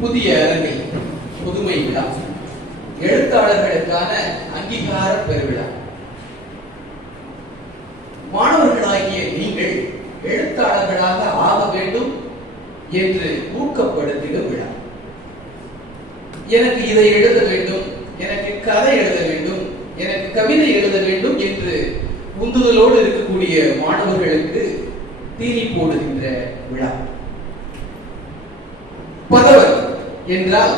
புதிய அரங்கை புதுமை விழா, எழுத்தாளர்களுக்கான அங்கீகார பெருவிழா. மாணவர்களாகிய நீங்கள் எழுத்தாளர்களாக ஆக வேண்டும் என்று ஊக்கப்படுத்திடும் விழா. எனக்கு இதை எழுத வேண்டும், எனக்கு கதை எழுத வேண்டும், எனக்கு கவிதை எழுத வேண்டும் என்று உந்துதலோடு இருக்கக்கூடிய மாணவர்களுக்கு தீனி போடுகின்ற விழா. பதவர் என்றால்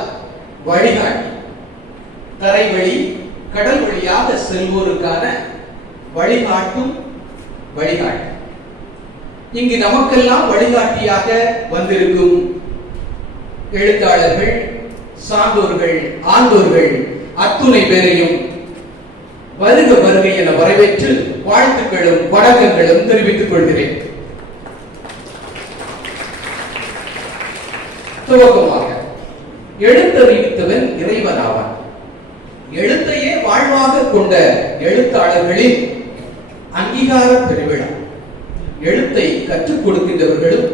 வழிகாட்டி, தரை வழி கடல் வழியாக செல்வோருக்கான வழிகாட்டும் வழிகாட்டி. இங்கு நமக்கெல்லாம் வழிகாட்டியாக வந்திருக்கும் எழுத்தாளர்கள், சான்றோர்கள், ஆண்டோர்கள் அத்துணை பேரையும் வருக வருகை என வரவேற்று வாழ்த்துக்களும் வணக்கங்களும் தெரிவித்துக் கொள்கிறேன். துவக்கமாக, எழுத்தறிவித்தவன் இறைவன் ஆவான். எழுத்தையே வாழ்வாக கொண்ட எழுத்தாளர்களின் அங்கீகார பெருவிழா. எழுத்தை கற்றுக் கொடுக்கின்றவர்களும்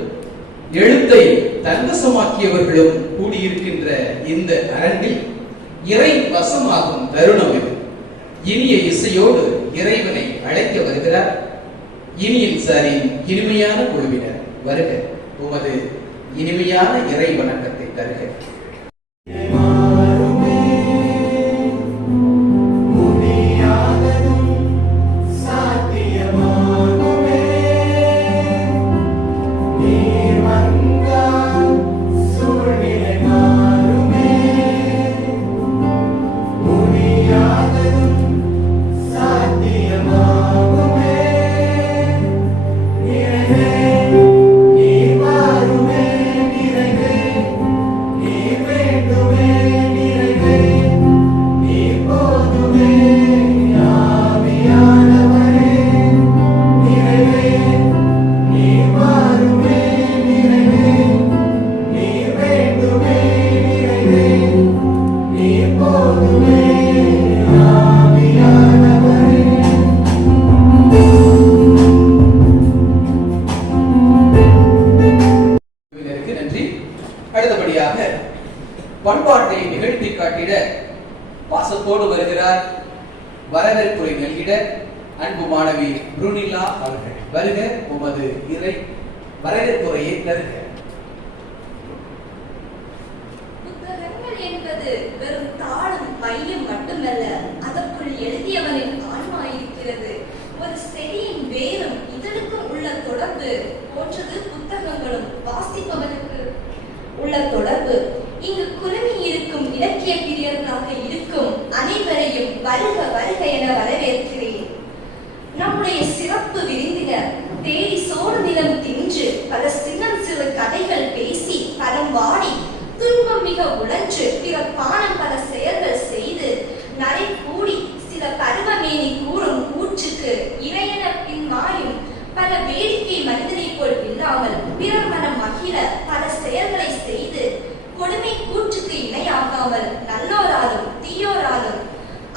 எழுத்தை தன்வசமாக்கியவர்களும் கூடியிருக்கின்ற இந்த அரங்கில் இறை வசமாகும் தருணம் இது. இனிய இசையோடு இறைவனை அழைக்க வருகிறார் இனியின் சாரின் இனிமையான குழுவினர். வருக, உமது இனிமையான இறை வணக்கத்தை தருக. பண்பாட்டை நிகழ்த்தி காட்டிட பாசத்தோடு வருகிறார் வரவேற்புரை நல்கிட அன்பு மாணவி புருனிலா அவர்கள். வருக, உமது இறை வரவேற்புரையை தருக. புத்தகங்கள் என்பது வெறும் தாளும் மையம் மட்டுமல்ல, அதற்குள் எழுதியவனின் ஆன்மா இருக்கிறது. ஒரு செடியின் வேரும் இதழுக்கும் உள்ள தொடர்பு போன்றது புத்தகங்களும் வாசிப்பவனுக்கு உள்ள தொடர்பு. இங்கு குழுமி இருக்கும் இலக்கிய பிரியர்களாக இருக்கும் அனைவரையும் வருக வருக என வரவேற்கிறேன். நம்முடைய சிறப்பு விருந்தினர் தேடி சோறு நிலம் தின்று பல சின்னம் சிறு கதைகள் பேசி பலம் வாடி துன்பம் மிக உழன்று பிற பானம் பல செயல்கள் செய்து நரை கூடி சில பருவமேனி கூறும் கூற்றுக்கு இறையன பின் மாயும் பல வேடிக்கை மனிதனை போல் இல்லாமல் பிறர் மனம் மகிழ பல செயல்களை செய்து கொடுமை கூற்றுக்கு இணையாகாமல் நல்லோராலும் தீயோராலும்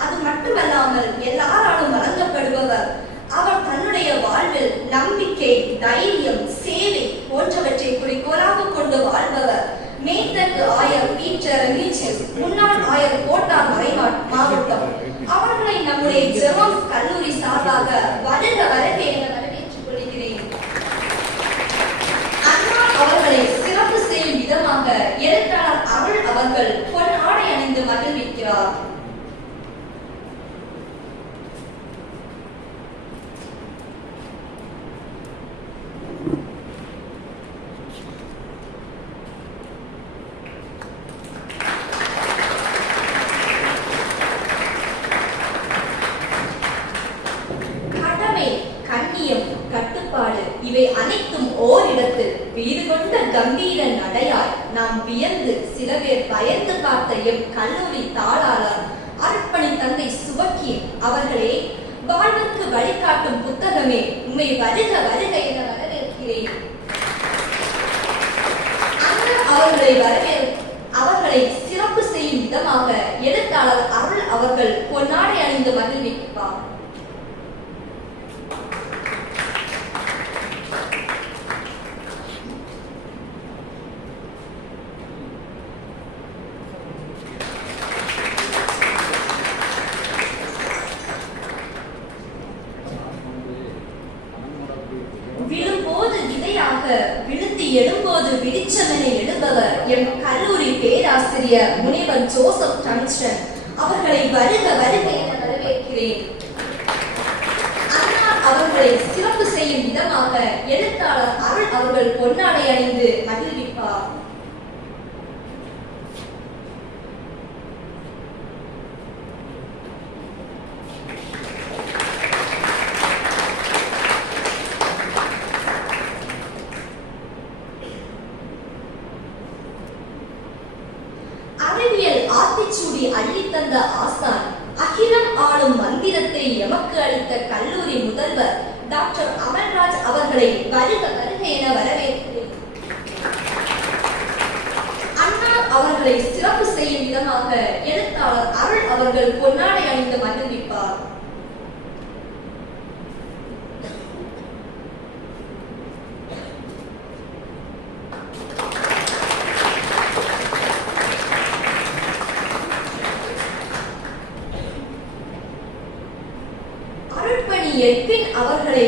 அது மட்டுமல்லாமல் எல்லாராலும் வழங்கப்படுபவர். அவர் தன்னுடைய வாழ்வில் நம்பிக்கை, தைரியம், சேவை போன்றவற்றை குறிக்கோளாக கொண்டு வாழ்பவர். மேற்கு ஆயர் பீட்டர் நீச்சல், முன்னாள் ஆயர் கோட்டார் மறைநாட் மாவட்டம். அவர்களை நம்முடைய ஜெர்மன் கல்லூரி சார்பாக வருக வருக என வரவேற்றுக் கொள்கிறேன். அன்னார் அவர்களை சிறப்பு செய்யும் விதமாக எழுத்தாளர் அருள் அவர்கள் பொன் ஆடை அணிந்து மகிழ்விக்கிறார். இவை அனைத்தும் ஓரிடத்தில் வீடு கொண்ட கம்பீர நடையாய் நாம் வியந்து சில பேர் பயந்து பார்த்த எம் கல்லூரி தாளாளர் அர்ப்பணி தந்தை சுபக்கி அவர்களே, வாழ்வுக்கு வழிகாட்டும் புத்தகமே, உம்மை வருக வருக என வரவேற்கிறேன். அவர்களை சிறப்பு செய்யும் விதமாக எழுத்தாளர் அருள் அவர்கள் பொன்னாடை அணிந்து மகிழ்விப்பார். வெளிச்சமென எழுபவர் எம் கல்லூரி பேராசிரியர் முனைவர் ஜோசப் டங்ஸ்டன் அவர்களை வருக வருக என வரவேற்கிறேன். அன்னார் அவர்களை சிறப்பு செய்யும் விதமாக எழுத்தாளர் அருள் அவர்கள் பொன்னாடை அணிந்து மகிழ்விப்பார். அறிவியல் ஆத்திச்சூடி அள்ளித்தந்த ஆசான், அகிலம் ஆளும் மந்திரத்தை எமக்கு அளித்த கல்லூரி முதல்வர் டாக்டர் அமல்ராஜ் அவர்களை வருக வருக என வரவேற்கிறேன். அன்னார் அவர்களை சிறப்பு செய்யும் விதமாக எழுத்தாளர் அருள் அவர்கள் பொன்னாடை அணிந்து மகிழ்விப்பார். எட்வின் அவர்களை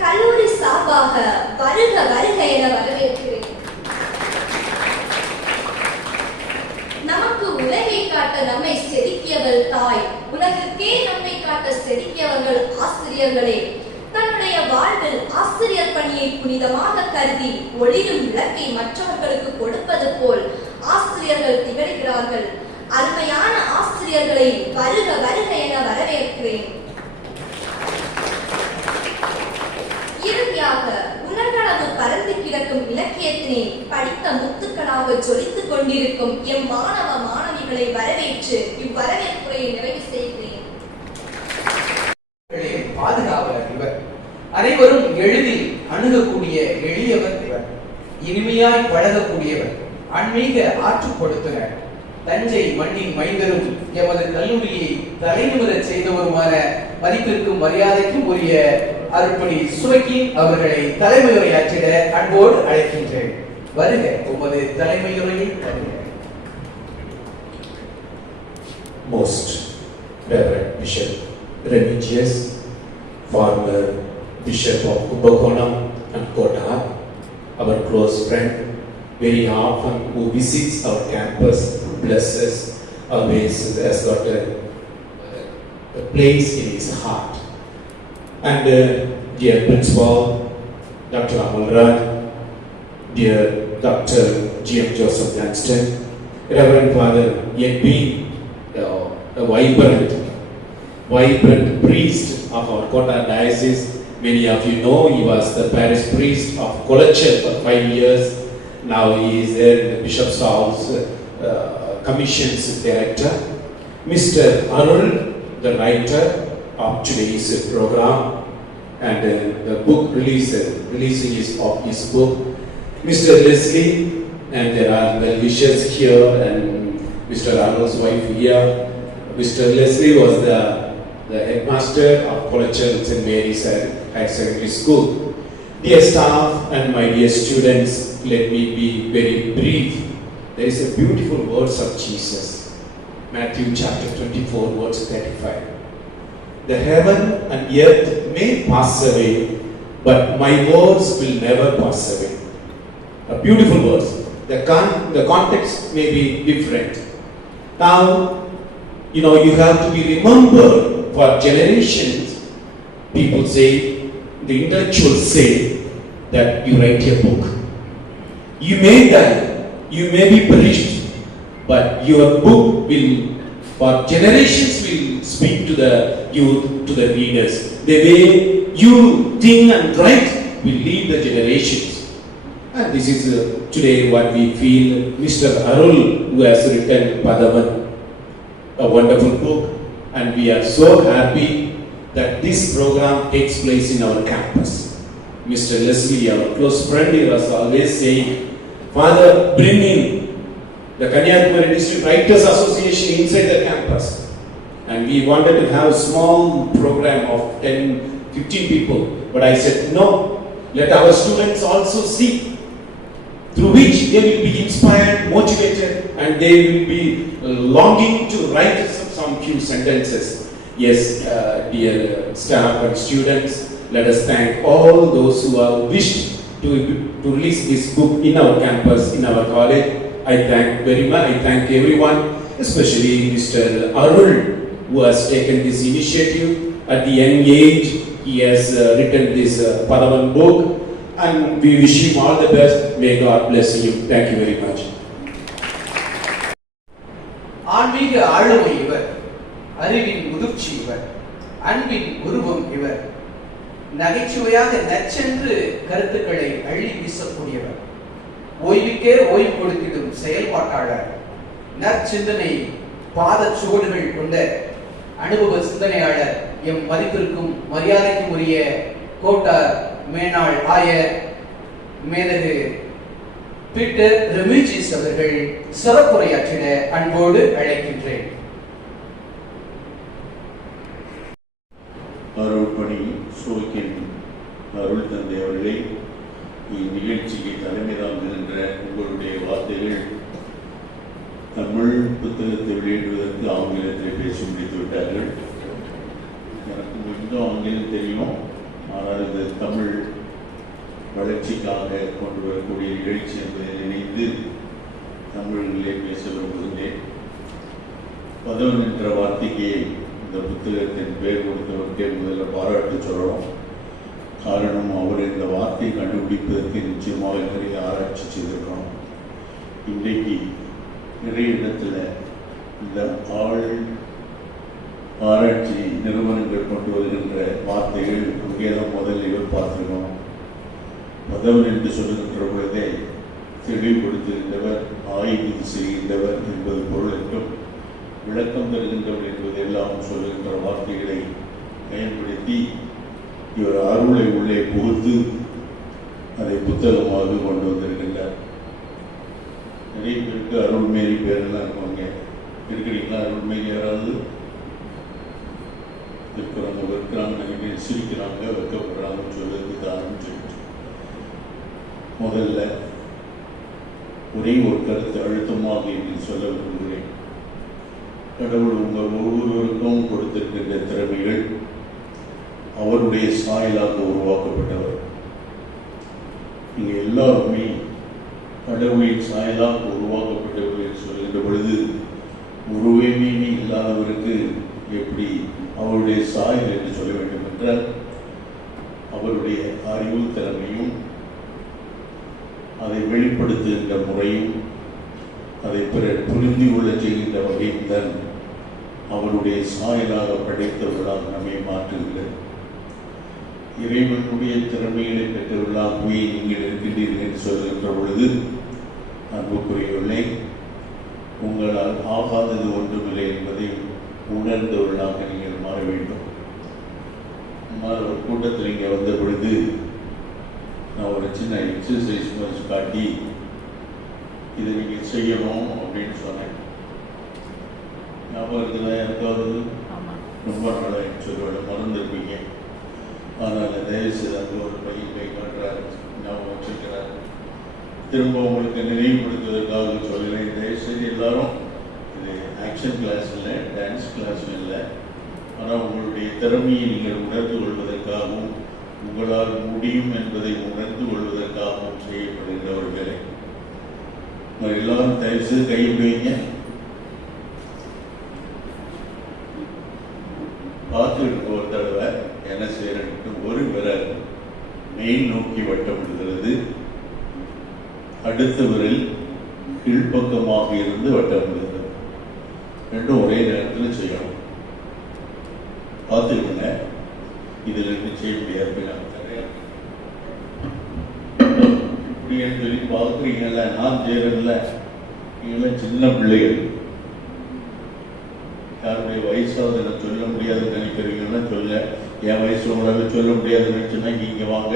கல்லூரி சார்பாக வருக வருக என வரவேற்கிறேன். நமக்கு உலகை காட்ட நம்மை செதுக்கியவள் தாய், உலகிற்கே நம்மை காட்ட செதுக்கியவர்கள் ஆசிரியர்களே. தன்னுடைய வாழ்வில் ஆசிரியர் பணியை புனிதமாக கருதி ஒளிரும் விளக்கை மற்றவர்களுக்கு கொடுப்பது போல் ஆசிரியர்கள் திகழ்கிறார்கள். அருமையான ஆசிரியர்களை வருக வருக என வரவேற்கிறேன். இறுதியாக உலகளவு பறந்து கிடக்கும் இலக்கியத்தினை படித்த முத்துக்களாக ஜொலித்துக் கொண்டிருக்கும் எம் மாணவ மாணவிகளை வரவேற்று இவ்வரவேற்புரையை நிறைவு செய்கிறேன். பாதுகாவலர் இவர், அனைவரும் எளிதில் அணுகக்கூடிய எளியவர் இவர், இனிமையாய் பழகக்கூடியவர், ஆன்மீக ஆற்றுப்படுத்தினர், தஞ்சை மண்ணின் மைந்தரும் எமது கல்லூரியை தலைநிமிரச் செய்தவருமான மதிப்பிற்கும் மரியாதைக்கும் உரிய அருட்பணி சுரக்கின் அவர்களை தலைமையுரையாற்றிட அன்போடு அழைக்கின்றேன். வருக, உமது தலைமையுரையை வருக. Most Reverend Bishop Remigius, former Bishop of Kumbakonam and Kota, our close friend, very often who visits our campus, blesses, always has got a place in his heart. And dear Principal, Dr. Amalraj, dear Dr. G.M. Joseph Dunstan, Reverend Father Edwin, a vibrant priest of our Kota diocese. Many of you know he was the parish priest of Kolachal for 5 years. Now he is there in the Bishop's House, Commissions Director. Mr. Arul, the writer of today's program, and the book releasing of his book. Mr. Leslie, and there are well wishers here, and Mr. Arul's wife here. Mr. Leslie was the headmaster of Kolachal St. Mary's Higher Secondary School. Dear staff and my dear students, let me be very brief. There is a beautiful words of Jesus. Matthew chapter 24, verse 35. The heaven and earth may pass away, but my words will never pass away. A beautiful words. The context may be different. Now, you have to be remembered for generations. People say, the intellectuals say that you write a book. You may die, you may be perished, but your book will, for generations, will speak to the youth, to the readers. The way you think and write will lead the generations. And this is today what we feel. Mr. Arul, who has written Padavan, a wonderful book, and we are so happy that this program takes place in our campus. Mr. Leslie, our close friend, he was always saying, Father, bring in the Kanyakumari District Writers Association inside the campus. And we wanted to have a small program of 10-15 people. But I said, no, let our students also see, through which they will be inspired, motivated, and they will be longing to write some few sentences. Yes, dear staff and students, let us thank all those who have wished to release this book in our campus, in our college. I thank very much. I thank everyone, especially Mr. Arul, who has taken this initiative at the young age. He has written this Padavan book, and we wish him all the best. May God bless him. Thank you very much. ஆன்மீக ஆளுமை இவர், அறிவின் முதிர்ச்சி இவர், அன்பின் உருவம் இவர், நகைச்சுவையாக நச்சென்று கருத்துக்களை அள்ளி வீசக்கூடியவர், ஓய்வுக்கே ஓய்வு கொடுத்திடும் செயல்பாட்டாளர், நற்சிந்தனை பாதச்சுவடுகள் கொண்ட அனுபவ சிந்தனையாளர், எம் மதிப்பிற்கும் மரியாதைக்கும் உரிய கோட்டார் மேனாள் ஆயர் மேதகு பீட்டர் ரெமிஜிஸ் அவர்கள் சிறப்புரையாற்றிட அன்போடு அழைக்கின்றேன். அருள்பணி சோக்கின் அருள் தந்தை அவர்களே, இந்நிகழ்ச்சிக்கு தலைமை தாங்குகின்ற உங்களுடைய வார்த்தைகள் தமிழ் புத்தகத்தை வெளியிடுவதற்கு ஆங்கிலத்தில் பேசி முடித்து விட்டார்கள். எனக்கு கொஞ்சம் ஆங்கிலம் தெரியும், ஆனால் இது தமிழ் வளர்ச்சிக்காக கொண்டு வரக்கூடிய நிகழ்ச்சி என்பதை நினைத்து தமிழிலே பேச விரும்புகின்றேன். பதவன் என்ற வார்த்தைக்கு இந்த புத்தகத்தின் பெயர் கொடுத்தவர்க்கே முதல்ல பாராட்டு சொல்லணும். காரணம், அவர் இந்த வார்த்தையை கண்டுபிடிப்பதற்கு நிச்சயமாக நிறைய ஆராய்ச்சி செய்திருக்கணும். இன்றைக்கு நிறைய இடத்துல இந்த ஆராய்ச்சி நிறுவனங்கள் கொண்டு வருகின்ற வார்த்தைகள் அங்கேதான் முதல்ல இவர் பார்த்துருக்கணும். பதவன் என்று சொல்லுகின்ற பொழுதே தெளிவுபடுத்துகின்றவர், ஆய்வு செய்கின்றவர் என்பது பொருள் என்றும், விளக்கம் தருகின்றவர் என்பது எல்லாம் சொல்லுகின்ற வார்த்தைகளை பயன்படுத்தி இவர் அருளை உள்ளே புகுத்து அதை புத்தகமாக கொண்டு வந்திருக்கின்றார். நிறைய பேருக்கு அருள்மேரி பேரெல்லாம் இருப்பாங்க. இருக்கிறீங்களா? அருள்மேரி யாராவது இருக்கிறாங்க? வைக்கிறாங்க, நினைக்கிறேன். சிரிக்கிறாங்க, வைக்கப்படுறாங்கன்னு சொல்லுறது தானும் சொல்லிட்டு முதல்ல ஒரே ஒரு கருத்து அழுத்தமாக என்று சொல்ல விரும்புகிறேன். கடவுள் உங்கள் ஒவ்வொருவருக்கும் கொடுத்திருக்கின்ற திறமைகள் அவருடைய சாயலாக உருவாக்கப்பட்டவர். நீங்கள் எல்லாருமே கடவுளின் சாயலாக உருவாக்கப்பட்டவர்கள் என்று சொல்கின்ற பொழுது, உருவமே இல்லாதவருக்கு எப்படி அவருடைய சாயல் என்று சொல்ல வேண்டும் என்றால், அவருடைய அறிவு திறமையும் அதை வெளிப்படுத்துகின்ற முறையும் அதை பிறர் புரிந்து கொள்ள செய்கின்ற வகையும் தான் அவருடைய சாயலாக படைத்தவர்களாக நம்மை மாற்றுகிறது. இறைவனுடைய திறமைகளை பெற்றவர்களாகவே நீங்கள் இருக்கின்றீர்கள் என்று சொல்கின்ற பொழுது, அன்புக்குரியவர்களே, உங்களால் ஆகாதது ஒன்றுமில்லை என்பதை உணர்ந்தவர்களாக நீங்கள் மாற வேண்டும். ஒரு கூட்டத்தில் இங்கே வந்த பொழுது நான் ஒரு சின்ன எக்ஸசைஸ் மாதிரி காட்டி இதை நீங்கள் செய்யணும் அப்படின்னு சொன்னேன். ஞாபகத்தில் யாருக்காவது ரொம்ப நாளாக சொல்லுவாங்க, மறந்துருப்பீங்க. ஆனால் தயவுசெய்து அங்கே ஒரு பையன் கை காட்டுறாரு, ஞாபகம் வச்சுக்கிறார். திரும்ப உங்களுக்கு நினைவுபடுத்துவதற்காக சொல்கிறேன். தயவுசெய்து எல்லாரும் இது ஆக்ஷன் கிளாஸ் இல்லை, டான்ஸ் கிளாஸ் இல்லை. ஆனால் உங்களுடைய திறமையை நீங்கள் உணர்ந்து கொள்வதற்காகவும் உங்களால் முடியும் என்பதை உணர்ந்து கொள்வதற்காகவும் செய்யப்படுகின்ற ஒரு வேலை. எல்லாரும் தயவுசெய்து கை வைங்க. பார்த்துட்டு ஒரு தடவை என்ன செய்யறது, ஒரு விரல் மெயின் நோக்கி வட்டமிடுகிறது, அடுத்த விரல் கீழ்ப்பக்கமாக இருந்து வட்டமிடுகிறது. ரெண்டும் ஒரே நேரத்தில் செய்யணும். பார்த்துக்கிடுங்க. இதில் இருந்து செய்ய முடியாது. இப்படின்னு சொல்லி பார்க்குறீங்கல்ல, நான் செய்யறதில்ல. நீங்களாம் சின்ன பிள்ளைகள், யாருடைய வயசாவது நான் சொல்ல முடியாதுன்னு நினைக்கிறீங்கன்னா சொல்ல. என் வயசு உங்களால் சொல்ல முடியாதுன்னு நினைச்சுன்னா இங்கே வாங்க,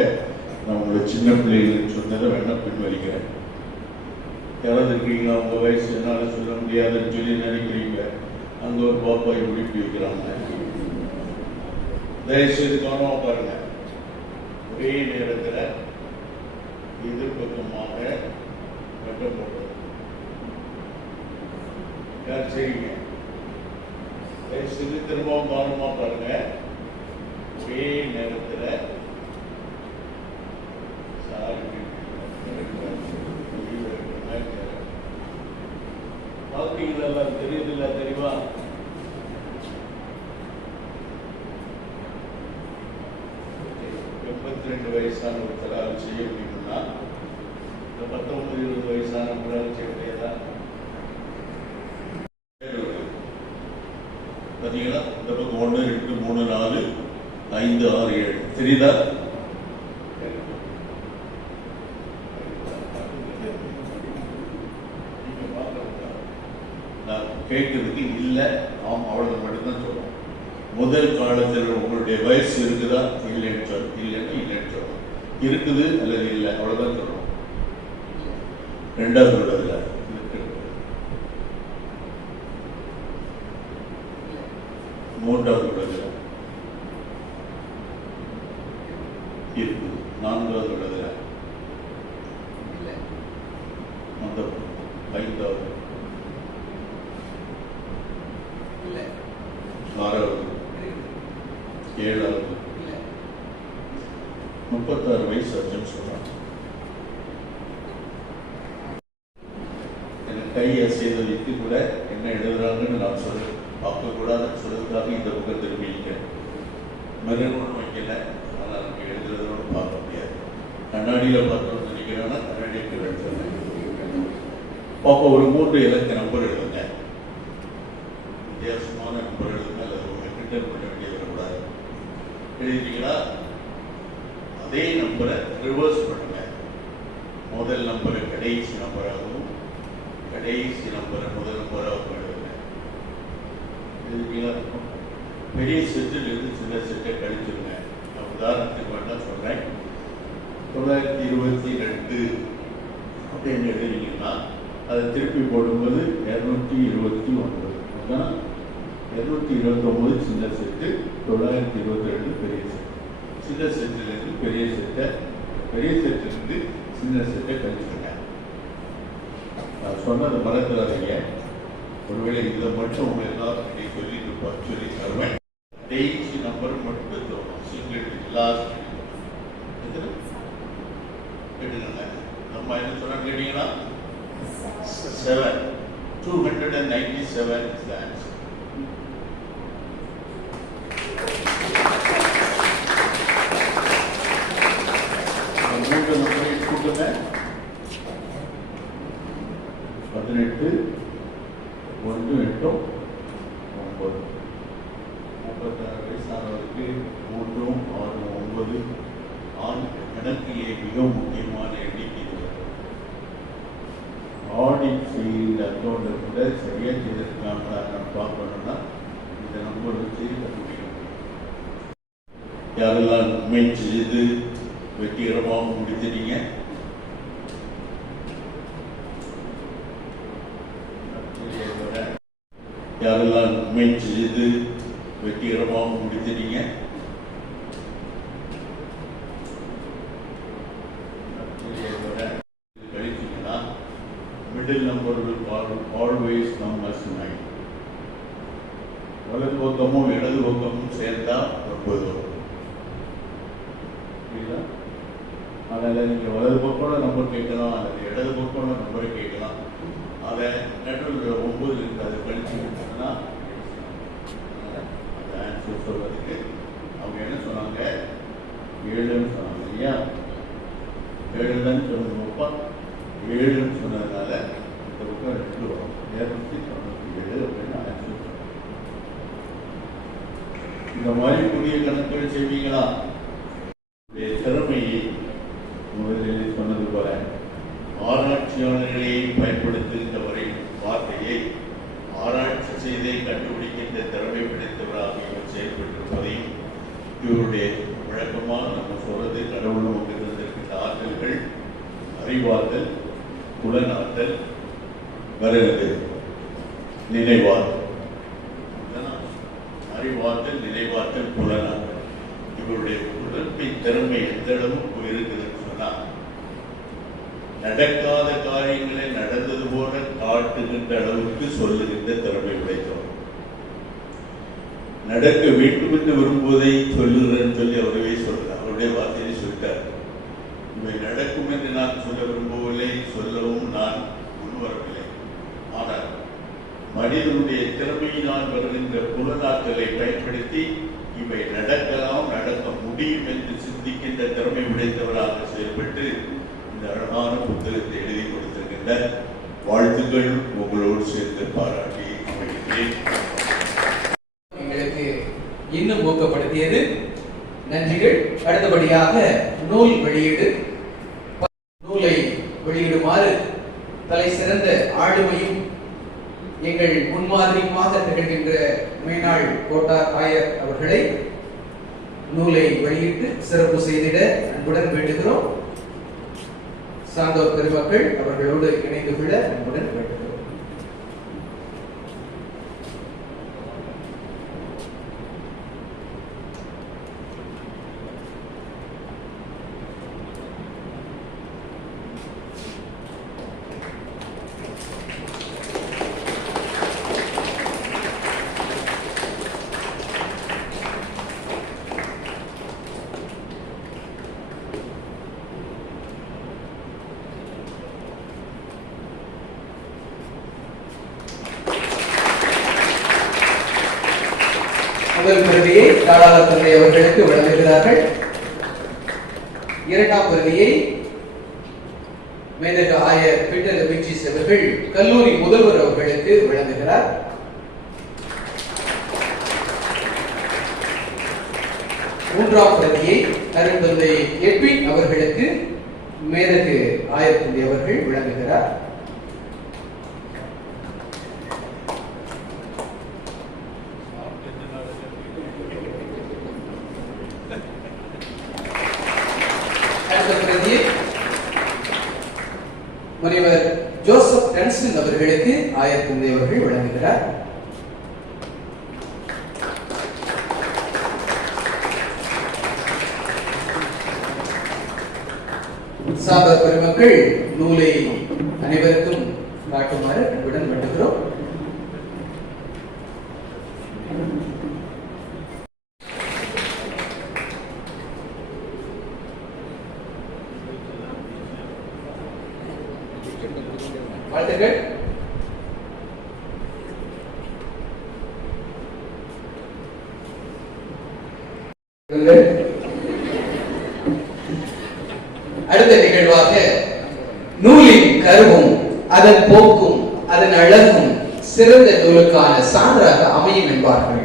நான் உங்களை சின்ன பிள்ளைகள் சொன்னதை வேணா பின்வலிக்கிறேன். யாராவது இருக்கீங்களா உங்கள் வயசு என்னால் சொல்ல முடியாதுன்னு சொல்லி நினைக்கிறீங்க? அங்கே ஒரு பாப்பாய் முடிப்பி வைக்கிறாங்க. தயவுசெய்து கவனமாக பாருங்க. ஒரே நேரத்தில் எதிர்பக்கமாக வட்டம் போடுறது. யார் சரிங்க? தயவுசெய்து திரும்பவும் கவனமாக பாருங்க. ஒரே நேரத்தில் சாரி பார்த்தீங்களா? தெரியுதுல்ல? தெரியுமா? ரெண்டு வயசான ஒருத்தரால் செய்ய முடியும்னா இந்த 19-20 வயசான ஒருத்தரால் செய்ய முடியாதா? பார்த்தீங்களா? இந்த பக்கம் 1 2 3 4 5 6 7 தெரியுதா? நான் கேட்கறதுக்கு இல்லை, ஆம் அவ்வளவு மட்டும்தான் சொல்லுவோம். முதல் காலத்தில் உங்களுடைய வயசு இருக்குதா? இல்லைன்னு சொல்லும். இல்லைன்னு இல்லைன்னு சொல்லணும். இருக்குது அல்லது இல்லை, அவ்வளவுதான் சொல்லணும். ரெண்டாவது உள்ளதுல மூன்றாவது உள்ளதுல இருக்குது. நான்காவது உள்ளதுல அந்த 5வது 6வது 7வது 36 வயசு அர்ஜுன் சொல்றான். எனக்கு கை அசைதை வைத்து கூட என்ன எழுதுறாங்கன்னு நான் சொல்ல பார்க்கக்கூடாதுன்னு சொல்றதுக்காக இந்த பக்கம் திரும்பிக்கிறேன். மிருகம் ஒன்றும் வைக்கல, அதனால் நம்ம எழுதுறதோடு பார்க்க முடியாது. கண்ணாடியில் பார்த்தோம்னு நினைக்கிறோன்னா கண்ணாடிக்கு எழுதுறேன். பார்ப்ப ஒரு 3 இலக்க நம்பர் எழுதுங்க, வித்தியாசமான நம்பர் எழுதுங்க, அல்லது உங்களை கிண்டல் பண்ண வேண்டியது வரக்கூடாது. எழுதிட்டீங்களா? அதே நம்பரை ரிவர்ஸ் பண்ணுங்க. முதல் நம்பரை கடைசி நம்பராகவும் கடைசி நம்பரை முதல் நம்பராகவும் எழுதுங்க. எழுதிட்டீங்களா? பெரிய செட்டில் இருந்து சின்ன செட்டை கழிச்சிருங்க. நான் உதாரணத்துக்கு வேண்டாம் சொல்றேன். 922 அப்படின்னு எழுதினீங்கன்னா அதை திருப்பி போடும்போது 229. 229 சின்ன செட்டு, 922 பெரிய செட்டு. சின்ன செட்டிலிருந்து பெரிய செட்டை, பெரிய செட்டிலிருந்து சின்ன செட்டை கழிச்சுருங்க. நான் சொன்னது மறந்துடாதீங்க. ஒருவேளை இதை மட்டும் உங்க எல்லாரும் சொல்லி தருவேன். கடைசி நம்பர் மட்டும் தோணும். சிங்கிள் லாஸ்ட் கேட்டுங்க. நம்ம என்ன சொன்ன கேட்டீங்கன்னா 7. 297 is the answer. மூன்று நம்பரை கூட்டுங்க. 18 1 8 9. 36 வயசானவருக்கு 3 6 9 ஆண் கணக்கிலே மிக முக்கியமான எண்ணிக்கை. ஆடிட் செய்த அக்கௌண்ட்டை கூட சரியாக செய்திருக்காங்களா நம்ம பார்க்கணும்னா இந்த நம்பர் வச்சு கண்டுபிடிக்கணும். யாரெல்லாம் உண்மை செய்து வெற்றிகரமாக முடிச்சிட்டீங்க? யாரெல்லாம் உண்மை செய்து வெற்றிகரமாக முடிச்சிட்டீங்க? கழிச்சிங்கன்னா middle number will always come as 9. வலது பக்கமும் இடது பக்கமும் சேர்ந்தா 9 வரும். புரியுதா? அதனால் நீங்கள் வலது பக்கம் நம்பர் கேட்கலாம், அல்லது இடது பக்கம் நம்பரை கேட்கலாம். அதை நடுவில் 9 இருக்கு, அதை கழிச்சு விட்டோம்னா அந்த ஆன்சர் சொல்றதுக்கு அவங்க என்ன சொன்னாங்க? 7ன்னு சொன்னாங்க இல்லையா? 7 தான் சொல்லணும்ப்பா. 7ன்னு சொன்னதுனால இந்த பக்கம் 2 வரும். 297 அப்படின்னு ஆன்சர். இந்த மாதிரி புதிய கணக்குகள் செய்வீங்களா? திறமையை முதலில் சொன்னது போல ஆராய்ச்சியாளர்களை பயன்படுத்துகின்றவரை வார்த்தையை ஆராய்ச்சி செய்தே கண்டுபிடிக்கின்ற திறமை படைத்தவராக இவர் செயல்பட்டிருப்பதையும் இவருடைய வழக்கமாக நம்ம சொல்றது கடவுள் நமக்கு இருந்திருக்கின்ற ஆற்றல்கள், அறிவாற்றல், புலனாற்றல், வருகிறது நினைவாற்றல். அறிவாற்றல், நினைவாற்றல், புலனாற்றல். இவருடைய உடற்பை திறமை எந்த அளவுக்கு போயிருக்குதுன்னு சொன்னா, நடக்காத காரியங்களை நடந்தது போல காட்டுகின்ற அளவுக்கு சொல்லுகின்ற திறமை உடைத்தவர். நடக்க வேண்டும் என்று விரும்புவதை சொல்லுகிறேன்னு சொல்லி அவரவே சொல்றார். அவருடைய வார்த்தையை சொல்லிட்டார். இவை நடக்கும் என்று நான் சொல்ல விரும்பவில்லை, சொல்லவும் நான் முன்வரவில்லை. ஆனால் மனிதனுடைய திறமையினால் வருகின்ற புலனாற்றலை பயன்படுத்தி இவை நடக்கலாம், நடக்க முடியும் என்று சிந்திக்கின்ற திறமை உடைத்தவராக செயல்பட்டு இந்த அழகான புத்தகத்தை எழுதி கொடுத்திருக்கின்ற வாழ்த்துக்கள் உங்களோடு சேர்ந்து பாராட்டி அமைகிறேன். எங்களுக்கு இன்னும் ஊக்கப்படுத்தியது நன்றிகள். அடுத்தபடியாக நூல் வெளியீடு. நூலை வெளியிடுமாறு தலை சிறந்த ஆளுமையும் எங்கள் முன்மாதிரியுமாக திகழ்கின்ற மேனாள் கோட்டார் ஆயர் அவர்களை நூலை வெளியிட்டு சிறப்பு செய்திட அன்புடன் வேண்டுகிறோம். சான்றோர் பெருமக்கள் அவர்களோடு இணைந்து கொள்ள அன்புடன் வேண்டுகிறோம். முதல் பிரதியை தாளாளர் தந்தை அவர்களுக்கு வழங்குகிறார்கள். இரண்டாம் பிரதியை மேதக ஆயர் பீட்டர் லெபிச்சிஸ் அவர்கள் கல்லூரி முதல்வர் அவர்களுக்கு வழங்குகிறார். மூன்றாம் பிரதியை அருந்தந்தை எட்வின் அவர்களுக்கு மேதகு ஆயர் தந்தை அவர்கள் வழங்குகிறார். முனைவர் ஜோசப் டன்சன் அவர்களுக்கு ஆயர் தந்தை அவர்கள் வழங்குகிறார். சான்றோர் பெருமக்கள் நூலை அனைவருக்கும் காட்டுமாறு அன்புடன் வேண்டுகிறோம். வாழ்த்துக்கள். அடுத்த நிகழ்வாக நூலின் கருவும் அதன் போக்கும் அதன் அழகும் சிறந்த நூலுக்கான சான்றாக அமையும் என்பார்கள்.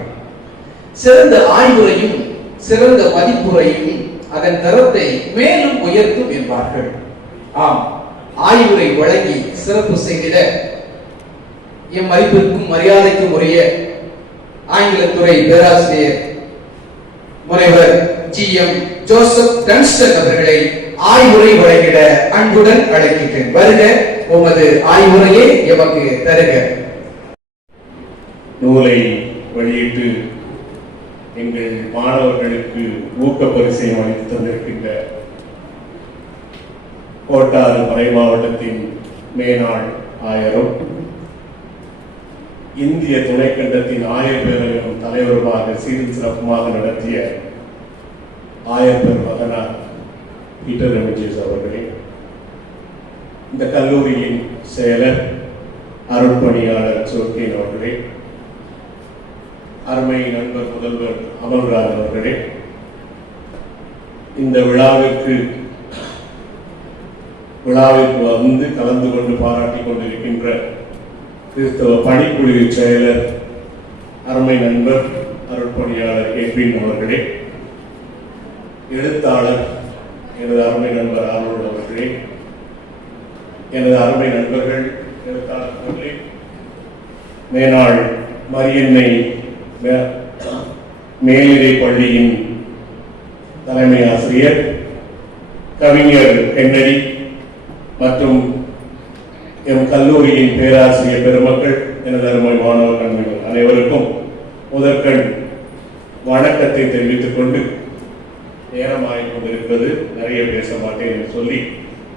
சிறந்த ஆய்வுரையும் சிறந்த மதிப்புரையும் அதன் தரத்தை மேலும் உயர்த்தும் என்பார்கள். ஆம், ஆய்வுரை வழங்கி சிறப்பு செய்திட எம் மதிப்பிற்கும் மரியாதைக்கும் உரிய ஆங்கிலத்துறை பேராசிரியர் முனைவர் ஜி.எம். ஜோசப் டன்ஸ்டன் அவர்களை ஆய்வுரை வழங்கிட அன்புடன் அழைக்கின்றேன். வருக, உமது ஆய்வுரையை எமக்கு தருக. நூலை வெளியிட்டு எங்கள் மாணவர்களுக்கு ஊக்க பரிசையும் அளித்து தந்திருக்கின்ற கோட்டாறு மறை மாவட்டத்தின் மேனாள் ஆயரும் இந்திய துணைக்கண்டத்தின் ஆயர் பேரவையின் தலைவருமாக சீரும் சிறப்புமாக நடத்திய ஆயர் பெருமகனார் பீட்டர் லெபிச்சிஸ் அவர்களே, இந்த கல்லூரியின் செயலர் அருட்பணியாளர் சோக்கின் அவர்களே, அருமை நண்பர் முதல்வர் அமல்ராஜ் அவர்களே, இந்த விழாவிற்கு வந்து கலந்து கொண்டு பாராட்டிக் கொண்டிருக்கின்ற கிறிஸ்தவ பணிக்குழு செயலர் அருமை நண்பர் அருட்பணியாளர் எட்வின் அவர்களே, எழுத்தாளர் எனது அருமை நண்பர் ஆரோல் அவர்களே, எனது அருமை நண்பர்கள் எழுத்தாளர் அவர்களே, மேனாள் மரியன்னை மேல்நிலை பள்ளியின் தலைமை ஆசிரியர் கவிஞர் கென்னடி மற்றும் எம் கல்லூரியின் பேராசிரியர் பெருமக்கள், எனது அருமை மாணவ கண்மைகள் அனைவருக்கும் முதற்கண் வணக்கத்தை தெரிவித்துக் கொண்டு, நேரமாகிக் கொண்டிருப்பது, நிறைய பேச மாட்டேன் என்று சொல்லி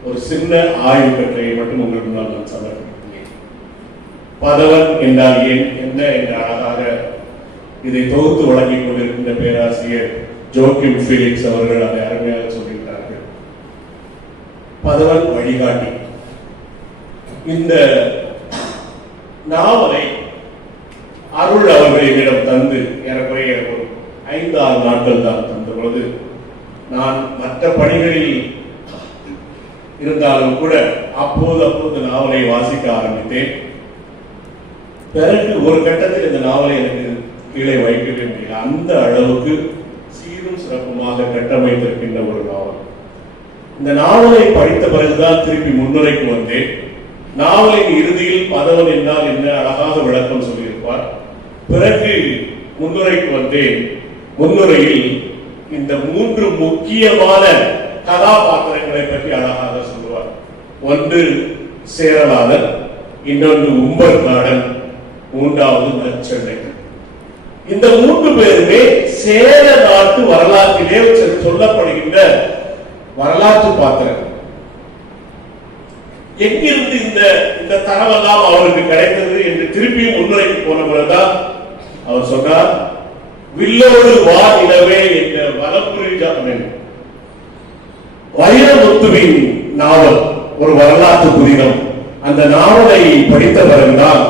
ஒரு சின்ன ஆய்வு கட்டுரையை மட்டும் உங்களுக்கு முன்னால் நான் சமர்ப்பிக்கிறேன். பதவன் என்றால் என்ன என்ற அழகாக இதை தொகுத்து வழங்கிக் கொண்டிருக்கின்ற பேராசிரியர் ஜோக்கிம் ஃபீலிக்ஸ் அவர்கள் அதை அருமையாக சொல்லியிருக்கிறார்கள். பதவன் வழிகாட்டி. இந்த நாவலை அருள் அவர்கள் என்னிடம் தந்து ஏறக்குறைய ஒரு 5-6 நாட்கள் தான் தந்த பொழுது நான் மற்ற பணிகளில் இருந்தாலும் கூட அப்போது நாவலை வாசிக்க ஆரம்பித்தேன். பிறகு ஒரு கட்டத்தில் இந்த நாவலை எனக்கு கீழே வைக்கவே முடியல. அந்த அளவுக்கு சீரும் சிறப்புமாக கட்டமைத்திருக்கின்ற ஒரு நாவல். இந்த நாவலை படித்த பிறகுதான் திருப்பி முன்னுரைக்கு வந்தேன். நாவலின் இறுதியில் பதவன் என்றால் என்ன அழகாக விளக்கம் சொல்லியிருப்பார். பிறகு முன்னுரைக்கு வந்தேன். முன்னுரையில் இந்த 3 முக்கியமான கதாபாத்திரங்களை பற்றி அழகாக சொல்லுவார். ஒன்று சேரலாதன், இன்னொன்று உம்பர்காடன், மூன்றாவது நற்சென்னை. இந்த 3 பேருமே சேர நாட்டு வரலாற்றிலே சொல்லப்படுகின்ற வரலாற்று பாத்திரங்கள். எங்கிருந்து இந்த தரவெல்லாம் அவருக்கு கிடைத்தது என்று திருப்பியும் முன்னுரைக்கு போன பிறகுதான் அவர் சொன்னார், வில்லோடு வா நிலவே என்ற வலப்புரி வைரமுத்துவின் நாவல் ஒரு வரலாற்று புதினம். அந்த நாவலை படித்த பிறகுதான்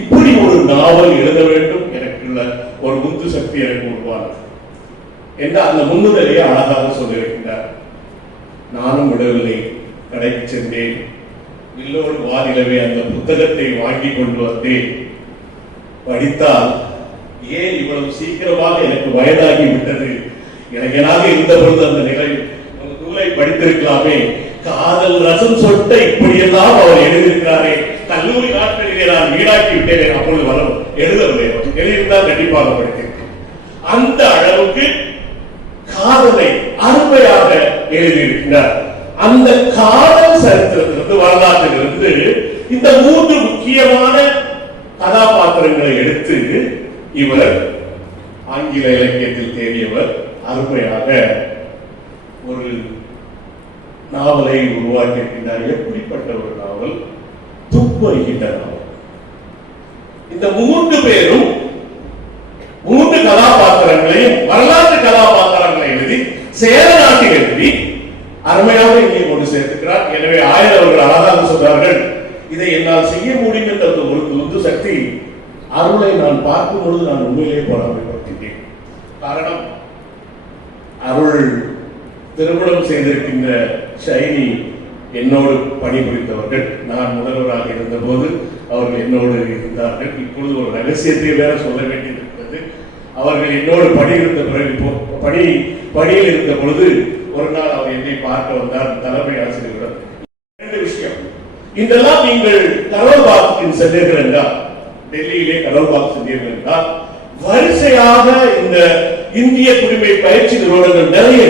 இப்படி ஒரு நாவல் எழுத வேண்டும் எனக்குள்ள ஒரு முத்து சக்தி எனக்கு உருவானது என்று அந்த முன்னுரையை அழகாக சொல்லியிருக்கின்றார். நானும் விடவில்லை, கடைக்கு சென்றேன். வில்லோடு வா நிலவே அந்த புத்தகத்தை வாங்கி கொண்டு வந்தேன். படித்தால் ஏன் இவ்வளவு சீக்கிரமாக எனக்கு வயதாகி விட்டது, இளைஞனாக இருந்த பொழுது அந்த நூலை படித்திருக்கலாமே, காதல் ரசம் சொட்ட இப்படியெல்லாம் அவர் எழுதியிருக்கிறாரே, கல்லூரி நாட்களிலே நான் வீடாக்கி விட்டேன். அப்பொழுது வரும் எழுதவில்லை, எழுதியிருந்தால் கண்டிப்பாக படித்தேன். அந்த அளவுக்கு காதலை அருமையாக எழுதியிருக்கிறார். அந்த காதல் சரித்திரத்திலிருந்து வரலாற்றிலிருந்து இந்த 3 முக்கியமான கதாபாத்திரங்களை எடுத்து இவர் ஆங்கில இலக்கியத்தில் தேடியவர் அருமையாக ஒரு நாவலை உருவாக்கியிருக்கின்றார். எப்படிப்பட்ட ஒரு நாவல்? துப்பறிகின்ற நாவல். இந்த 3 பேரும் 3 கதாபாத்திரங்களையும் வரலாற்று கதாபாத்திரங்களை எழுதி சேர நாட்டில் எழுதி அருமையாக இங்கே கொண்டு சேர்த்துக்கிறார். எனவே ஆயர் அவர்கள் அழகாக சொல்றார்கள், இதை என்னால் செய்ய முடியும் என்ற ஒரு உந்து சக்தி அருளை நான் பார்க்கும் பொழுது நான் உண்மையிலே பொறாமைப்பட்டேன். காரணம், அருள் திருமணம் செய்திருக்கின்ற ஷைனி என்னோடு பணிபுரிந்தவர்கள். நான் முதல்வராக இருந்த போது அவர்கள் என்னோடு இருந்தார்கள். இப்பொழுது ஒரு ரகசியத்தை வேற சொல்ல வேண்டியிருக்கிறது. அவர்கள் என்னோடு பணியிருந்த பிறகு பணியில் இருந்த பொழுது ஒரு நாள் அவர் என்னை பார்க்க வந்தார் தலைமை ஆசிரியருடன். 2 விஷயம். இதெல்லாம் நீங்கள் கரோல் பாக்ஸின் சென்றீர்கள் என்றால், டெல்லியிலே கரோல் பாக்ஸ் சென்றீர்கள் என்றால், வரிசையாக இந்த இந்திய குடிமை பயிற்சி நிறுவனங்கள் நிறைய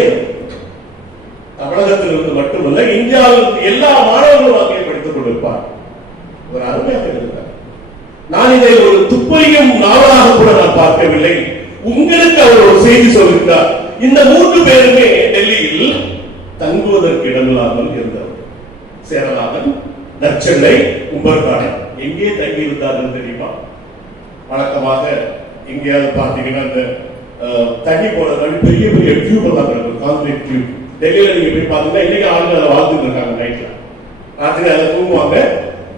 தமிழகத்தில் இருந்து மட்டுமல்ல, இந்தியாவில் எல்லா மாணவர்களும் அங்கே படித்துக் கொண்டிருப்பார். ஒரு அருமையாக இருந்தார். நான் இதை ஒரு துப்பறியும் நாவலாக கூட நான் பார்க்கவில்லை. உங்களுக்கு அவர் ஒரு செய்தி சொல்கிறார். இந்த 3 பேருமே டெல்லியில் தங்குவதற்கு இடமில்லாமல் இருந்தவர். சேரலாதன், நற்சென்னை, உம்பர்காடன். எங்கே தங்கி இருந்தார்கள் தெரியுமா? வழக்கமாக எங்கேயாவது பார்த்தீங்கன்னா இந்த தண்ணி போனதால் பெரிய பெரிய டியூப் எல்லாம் கிடக்கும், கான்கிரீட் டியூப். டெல்லியில நீங்க போய் பார்த்தீங்கன்னா இன்னைக்கு ஆளுங்க அதை வாழ்ந்துட்டு இருக்காங்க. நைட்ல ராத்திரி அதை தூங்குவாங்க,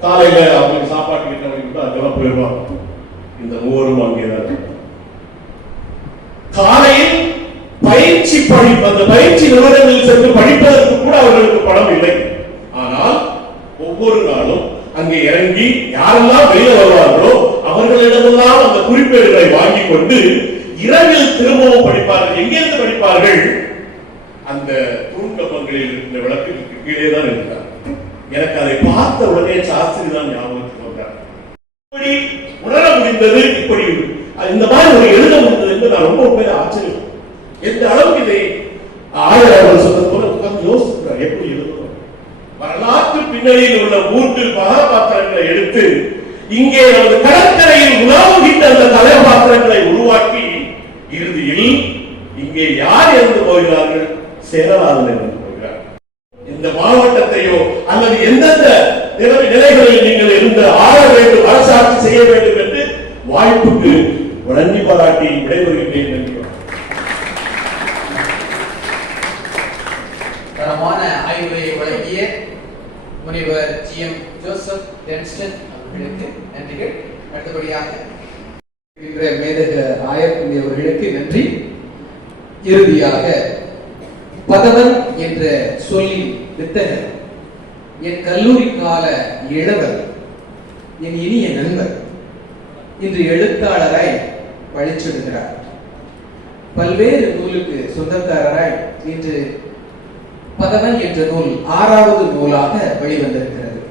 காலையில அவங்களுக்கு சாப்பாட்டு கிட்ட அதெல்லாம் போயிடுவாங்க. இந்த 3 அங்கேதான். காலையில் பயிற்சி அந்த பயிற்சி நிறுவனங்களில் சென்று படிப்பதற்கு கூட அவர்களுக்கு பணம் இல்லை. ஆனால் ஒவ்வொரு நாளும் அங்கே இறங்கி யாரெல்லாம் வெளியே வருவார்களோ அவர்களிடமெல்லாம் அந்த குறிப்பேடுகளை வாங்கி கொண்டு இரவில் திரும்பவும் படிப்பார்கள். எங்கிருந்து படிப்பார்கள்? அந்த தூண்கம்பங்களில் இருந்த விளக்குக்கு கீழே தான் இருக்கிறார். எனக்கு அதை பார்த்த உடனே சாஸ்திரி தான் ஞாபகத்துக்கு வந்தார். இப்படி உணர முடிந்தது, இப்படி இந்த மாதிரி ஒரு எழுத முடிந்தது என்று நான் ரொம்ப பேர் ஆச்சரியம். எந்த அளவுக்கு இதை ஆயர் அவர்கள் சொன்னது போல உட்கார்ந்து யோசிக்கிறார், எப்படி எழுதணும். வரலாற்று பின்னணியில் உள்ள 3 கதாபாத்திரங்களை எடுத்து இங்கே நமது கடற்கரையில் உலாவுகின்ற அந்த கதாபாத்திரங்களை உருவாக்கி இறுதியில் இங்கே யார் இறந்து போகிறார்கள்? சேரலாதன் இறந்து போகிறார். இந்த மாவட்டத்தையோ அல்லது எந்தெந்த நிலைகளில் நீங்கள் இருந்து ஆள வேண்டும், அரசாட்சி செய்ய வேண்டும் என்று வாய்ப்புக்கு வழங்கி பாராட்டி விடைபெறுகின்றேன். தரமான ஆய்வுரையை வழங்கிய முனைவர் GM ஜோசப் டென்ஸ்டன் அவர்களுக்கு நன்றிகள். அடுத்தபடியாக மேதக ஆயக்குடி அவர்களுக்கு நன்றி. இறுதியாக பதவன் என்ற சொல்லின் வித்தகர், என் கல்லூரி கால இளவர், என் இனிய நண்பர், இன்று எழுத்தாளராய் பழிச்சிடுகிறார். பல்வேறு நூலுக்கு சொந்தக்காரராய் இன்று பதவன் என்ற நூல் 6வது நூலாக வெளிவந்திருக்கிறது.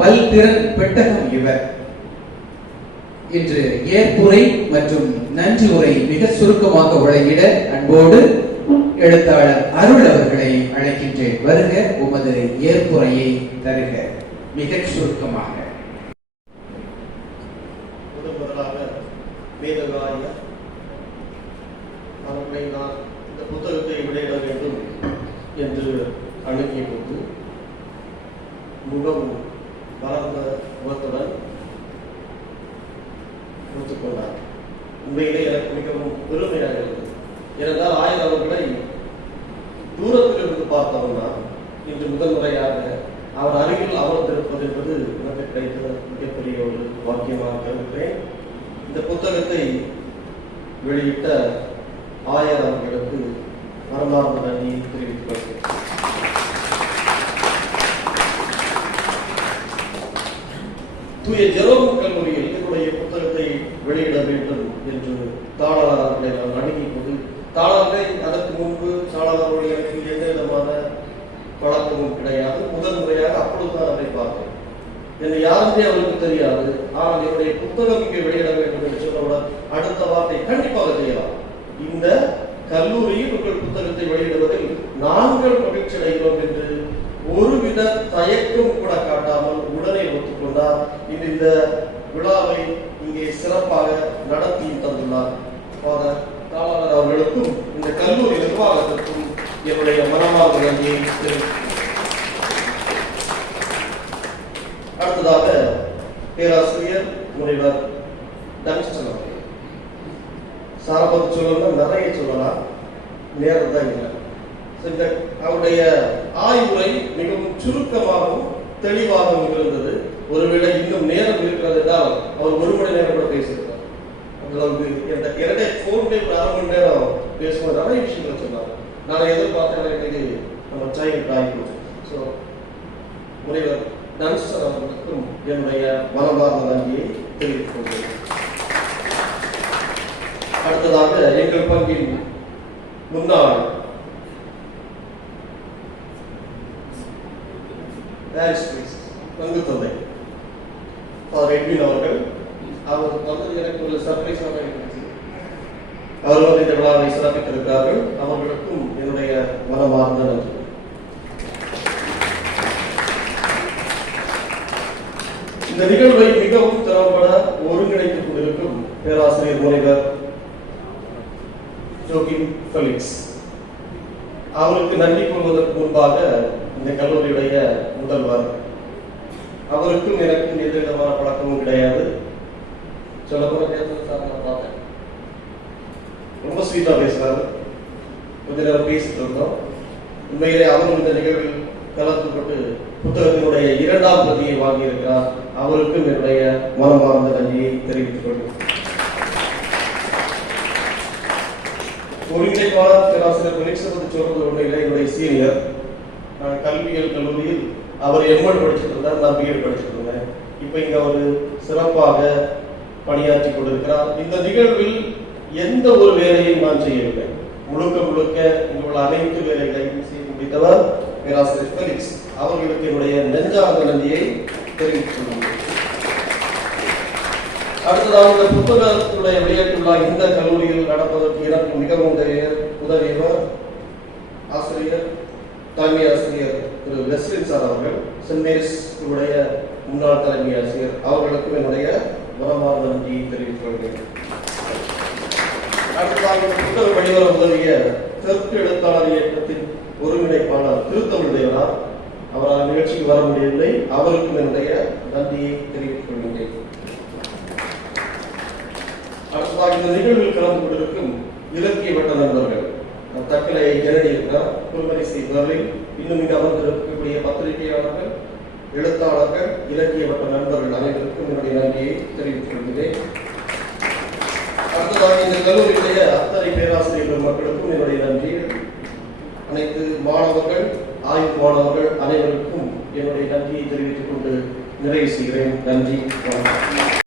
பல்திறன் பெட்டகம் இவர். இன்று ஏற்புரை மற்றும் நன்றி உரை மிக சுருக்கமாக வழங்கிட அன்போடு எழுத்தாளர் அருள் அவர்களை அழைக்கின்றேன். வருக, உமது ஏற்புரையை தருக மிக சுருக்கமாக. முதலாக மேதகாய அவர்களை நான் இந்த புத்தகத்தை வெளியிட வேண்டும் என்று அணுகிய போது மிகவும் வளர்ந்த முகத்துடன் ஒத்துக்கொண்டார். உண்மையிலே எனக்கு மிகவும் பெருமையாக இருந்தது. ஏனென்றால் ஆயர் அவர்களை தூரத்திலிருந்து பார்த்தவன்னா இன்று முதல் முறையாக அவர் அருகில் அமர்ந்திருப்பது என்பது எனக்கு கிடைத்த மிகப்பெரிய ஒரு வாக்கியமாக கருதுகிறேன். இந்த புத்தகத்தை வெளியிட்ட ஆயர் அவர்களுக்கு மனமார்ந்த நன்றியை தெரிவித்துக் கொள்கிறேன். தூய ஜெரோம் கல்லூரியில் என்னுடைய புத்தகத்தை வெளியிட வேண்டும் என்று தாளர்களை நான் அணுகிய போது, தாளர்களை அதற்கு முன்பு தாளர்களுடைய எனக்கு எந்த விதமான பழக்கமும் கிடையாது. முதல் முறையாக அப்பொழுதுதான் அவரை பார்த்தேன். என்னை யாருமே அவருக்கு தெரியாது. ஆனால் என்னுடைய புத்தகம் இங்கே வெளியிட வேண்டும் என்று சொன்னவுடன் அடுத்த வார்த்தை, கண்டிப்பாக செய்யலாம். இந்த கல்லூரியில் உங்கள் புத்தகத்தை வெளியிடுவதில் நாங்கள் மகிழ்ச்சி அடைகிறோம் என்று ஒருவித தயக்கம் கூட காட்டாமல் உடனே ஒத்துக்கொண்டார். இந்த விழாவை இங்கே சிறப்பாக நடத்தி தந்துள்ளார். தாளர் அவர்களுக்கும் இந்த கல்லூரி நிர்வாகத்திற்கும் என்னுடைய மனமார்ந்த நன்றியை தெரிவிக்கிறேன். அடுத்ததாக பேராசிரியர் முனைவர் டங்ஸ்டன் அவர்கள். சாரபத்து சொல்லணும், நிறைய சொல்லலாம், நேரம் தான் இல்லை. அவருடைய ஆய்வுரை மிகவும் சுருக்கமாகவும் தெளிவாகவும் இருந்தது. ஒருவேளை இன்னும் நேரம் இருக்கிறது என்றால் அவர் 1 மணி நேரம் கூட பேசியிருக்கார். அந்தளவுக்கு என்னுடைய போன்ல ஒரு 1/2 மணி நேரம் பேசும்போது நிறைய விஷயங்கள் சொன்னார். நான் எதிர்பார்த்தேன் நம்ம டைம் ஆகிப்போச்சு. ஸோ முனைவர் டங்ஸ்டன் அவர்களுக்கும் என்னுடைய மனமார்ந்த நன்றியை தெரிவித்துக் கொள்கிறேன். அடுத்ததாக எங்கள் பங்கின் முன்னாள் பங்கு தந்தை ஃபாதர் எட்வின் அவர்கள், அவர் வந்து எனக்கு ஒரு சர்ப்ரைஸாக இருந்துச்சு. அவர்கள் இந்த விழாவை சிறப்பித்திருக்கிறார்கள். அவர்களுக்கும் என்னுடைய மனமார்ந்த நன்றி. இந்த நிகழ்வை மிகவும் திறம்பட ஒருங்கிணைத்துக் கொண்டிருக்கும் பேராசிரியர் முனைவர் ஜோகின் ஃபெலிக்ஸ் அவருக்கு நன்றி கூறுவதற்கு முன்பாக இந்த கல்லூரியுடைய முதல்வர், அவருக்கும் எனக்கும் எந்த விதமான பழக்கமும் கிடையாது. சொல்ல போற பார்த்தேன், ரொம்ப ஸ்வீட்டா பேசுறாரு. கொஞ்ச நேரம் பேசிட்டு இருந்தோம். உண்மையிலே அவரும் இந்த நிகழ்வில் கலந்து கொண்டு புத்தகத்தினுடைய 2ஆம் பிரதியை வாங்கியிருக்கிறார். அவருக்கும் என்னுடைய மனமார்ந்த நன்றியை தெரிவித்துக் கொள்கிறேன். ஒருங்கிணைப்பாளர் பேராசிரியர் ஃபெலிக்ஸ் சொல்றது உண்மையிலே என்னுடைய சீனியர். நான் கல்வியியல் கல்லூரியில் அவர் எம்எட் படிச்சுட்டு இருந்தார், நான் பிஎட் படிச்சுட்டு இருந்தேன். இப்போ இங்க அவர் சிறப்பாக பணியாற்றி கொண்டிருக்கிறார். இந்த நிகழ்வில் எந்த ஒரு வேலையும் நான் செய்யவில்லை. முழுக்க முழுக்க இங்குள்ள அனைத்து வேலைகளையும் செய்து முடித்தவர் பேராசிரியர் ஃபெலிக்ஸ். அவர்களுக்கு என்னுடைய நெஞ்சார்ந்த நன்றியை தெரிவித்துக் கொள்கிறேன். அடுத்ததாக இந்த புத்தகத்துடைய வெளியீட்டுள்ள இந்த கல்லூரியில் நடப்பதற்கு எனக்கு மிகவும் உதவியவர் ஆசிரியர், தலைமை ஆசிரியர் திரு லெஸ்லின் சார் அவர்கள், சென்ட் மேரிஸ் உடைய முன்னாள் தலைமை ஆசிரியர். அவர்களுக்கும் என்னுடைய மனமார்ந்த நன்றியை தெரிவித்துக் கொள்கிறேன். அடுத்ததாக புத்தக வெளிவர உதவிய தெற்கு எழுத்தாளர் இயக்கத்தின் ஒருங்கிணைப்பாளர் திருத்தமிழ் தேவனார், அவரால் நிகழ்ச்சிக்கு வர முடியவில்லை. அவருக்கும் என்னுடைய நன்றியை தெரிவித்துக் கொள்கிறேன். அடுத்ததாக இந்த நிகழ்வில் கலந்து கொண்டிருக்கும் இலக்கிய வட்ட நண்பர்கள், தக்கலை ஜெனடி இருக்கிறார், குல்மரிசி பர்லின், இன்னும் இங்கு அமர்ந்திருக்கக்கூடிய பத்திரிகையாளர்கள், எழுத்தாளர்கள், இலக்கிய வட்ட நண்பர்கள் அனைவருக்கும் என்னுடைய நன்றியை தெரிவித்துக் கொள்கிறேன். கல்லூரியுடைய அத்தனை பேராசிரியர் பெருமக்களுக்கும் என்னுடைய நன்றி. அனைத்து மாணவர்கள், ஆய்வு மாணவர்கள் அனைவருக்கும் என்னுடைய நன்றியை தெரிவித்துக் கொண்டு நிறைவு செய்கிறேன். நன்றி, வணக்கம்.